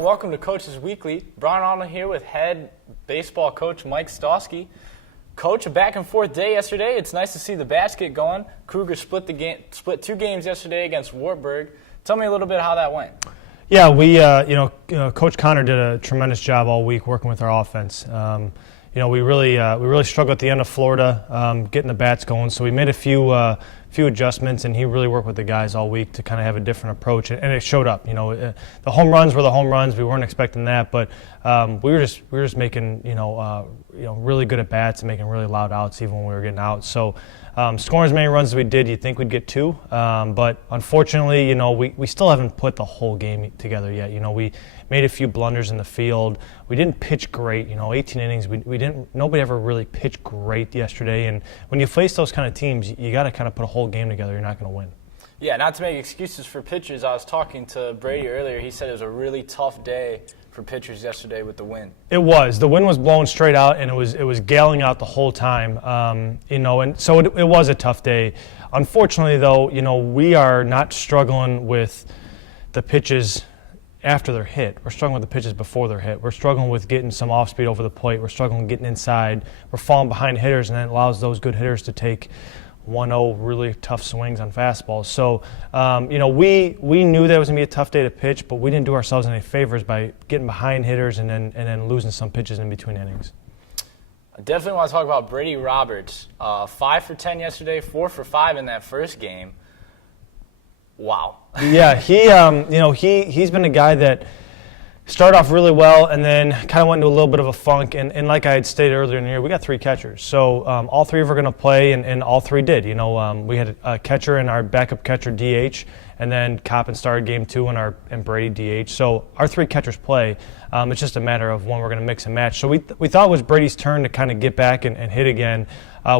and welcome to Coach's Weekly. Brian Arnold here with head baseball coach Mike Stosky. Coach, a back-and-forth day yesterday. It's nice to see the bats get going. Kruger split 2 games yesterday against Wartburg. Tell me a little bit how that went. Yeah, we, Coach Connor did a tremendous job all week working with our offense. We really struggled at the end of Florida, getting the bats going. So we made a few adjustments, and he really worked with the guys all week to kind of have a different approach, and it showed up. The home runs were the home runs. We weren't expecting that, but we were just making really good at bats and making really loud outs even when we were getting out. So scoring as many runs as we did, you'd think we'd get 2, but unfortunately, we still haven't put the whole game together yet. We made a few blunders in the field. We didn't pitch great. 18 innings. Nobody ever really pitched great yesterday. And when you face those kind of teams, you got to kind of put a whole game together. You're not going to win. Yeah, not to make excuses for pitchers. I was talking to Brady earlier. He said it was a really tough day for pitchers yesterday with the wind. It was. The wind was blowing straight out, and it was galing out the whole time. And so it was a tough day. Unfortunately, though, we are not struggling with the pitches after they're hit. We're struggling with the pitches before they're hit. We're struggling with getting some off speed over the plate. We're struggling with getting inside. We're falling behind hitters, and it allows those good hitters to take 1-0 really tough swings on fastballs. So, we knew that it was going to be a tough day to pitch, but we didn't do ourselves any favors by getting behind hitters and then losing some pitches in between innings. I definitely want to talk about Brady Roberts. 5 for 10 yesterday, 4 for 5 in that first game. Wow. Yeah, he's been a guy that started off really well and then kind of went into a little bit of a funk. And like I had stated earlier in the year, we got 3 catchers. So all 3 of them are going to play, and all 3 did. We had a catcher and our backup catcher DH, and then Coppin started game 2 and Brady DH. So our 3 catchers play. It's just a matter of when we're going to mix and match. So we thought it was Brady's turn to kind of get back and hit again.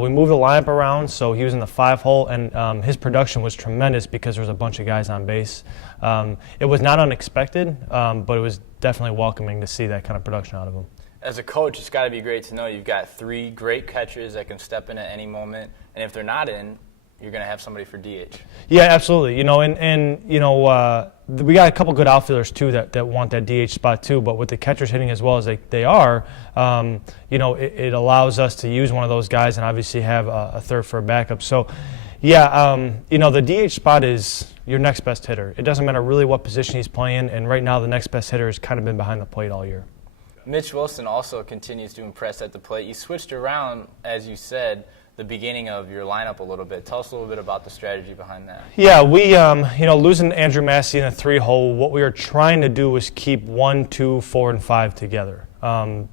We moved the lineup around, so he was in the 5-hole, and his production was tremendous because there was a bunch of guys on base. It was not unexpected, but it was definitely welcoming to see that kind of production out of him. As a coach, it's got to be great to know you've got 3 great catchers that can step in at any moment, and if they're not in, you're going to have somebody for DH. Yeah, absolutely. We got a couple good outfielders too that want that DH spot too. But with the catchers hitting as well as they are, it allows us to use one of those guys and obviously have a third for a backup. So, the DH spot is your next best hitter. It doesn't matter really what position he's playing, and right now the next best hitter has kind of been behind the plate all year. Mitch Wilson also continues to impress at the plate. You switched around, as you said, the beginning of your lineup a little bit. Tell us a little bit about the strategy behind that. Yeah, we, losing Andrew Massey in a 3-hole, what we were trying to do was keep 1, 2, 4, and 5 together. 1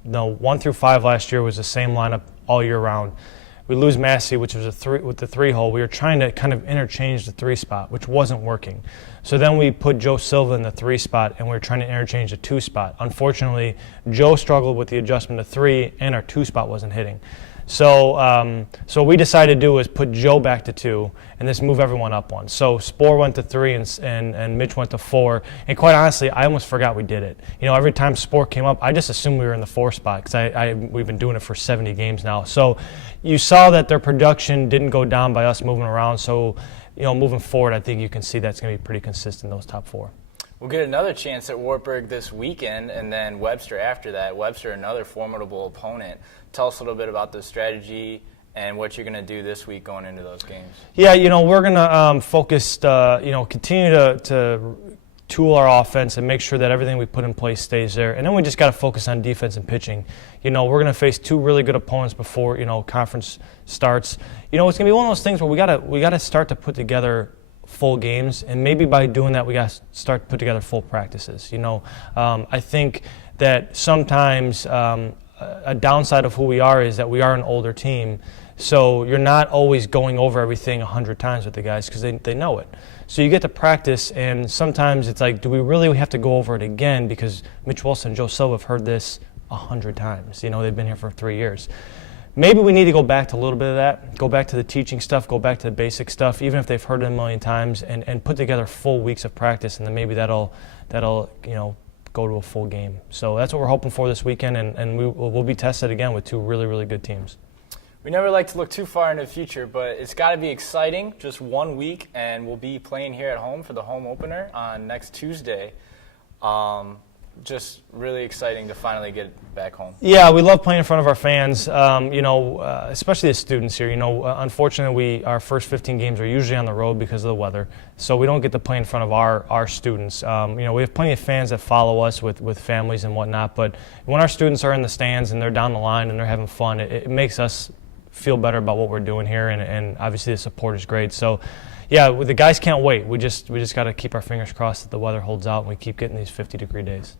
through 5 last year was the same lineup all year round. We lose Massey, which was with the 3-hole. We were trying to kind of interchange the 3 spot, which wasn't working. So then we put Joe Silva in the 3 spot, and we were trying to interchange the 2 spot. Unfortunately, Joe struggled with the adjustment to 3, and our 2 spot wasn't hitting. So what we decided to do was put Joe back to 2 and just move everyone up 1. So Spohr went to 3 and Mitch went to 4. And quite honestly, I almost forgot we did it. Every time Spohr came up, I just assumed we were in the 4 spot because we've been doing it for 70 games now. So you saw that their production didn't go down by us moving around. So moving forward, I think you can see that's going to be pretty consistent, those top 4. We'll get another chance at Wartburg this weekend, and then Webster after that. Webster, another formidable opponent. Tell us a little bit about the strategy and what you're going to do this week going into those games. Yeah, we're going to focus, continue to tool our offense and make sure that everything we put in place stays there. And then we just got to focus on defense and pitching. We're going to face 2 really good opponents before, conference starts. It's going to be one of those things where we got to start to put together full games, and maybe by doing that we got to start to put together full practices. I think that sometimes a downside of who we are is that we are an older team, so you're not always going over everything 100 times with the guys because they know it. So you get to practice, and sometimes it's like, do we really have to go over it again because Mitch Wilson and Joe Silva have heard this 100 times. They've been here for 3 years. Maybe we need to go back to a little bit of that, go back to the teaching stuff, go back to the basic stuff, even if they've heard it a million times, and put together full weeks of practice, and then maybe that'll go to a full game. So that's what we're hoping for this weekend, and we'll be tested again with 2 really, really good teams. We never like to look too far into the future, but it's got to be exciting. Just 1 week, and we'll be playing here at home for the home opener on next Tuesday. just really exciting to finally get back home. Yeah, we love playing in front of our fans, especially the students here. Unfortunately, our first 15 games are usually on the road because of the weather, so we don't get to play in front of our students. We have plenty of fans that follow us with families and whatnot, but when our students are in the stands and they're down the line and they're having fun, it makes us feel better about what we're doing here, and obviously the support is great. So, yeah, the guys can't wait. We just got to keep our fingers crossed that the weather holds out and we keep getting these 50-degree days.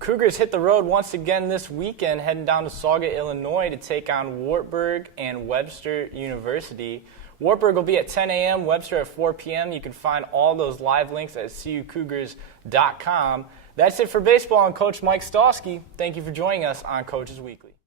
Cougars hit the road once again this weekend, heading down to Sauga, Illinois to take on Wartburg and Webster University. Wartburg will be at 10 a.m., Webster at 4 p.m. You can find all those live links at cucougars.com. That's it for baseball. I'm Coach Mike Stosky. Thank you for joining us on Coaches Weekly.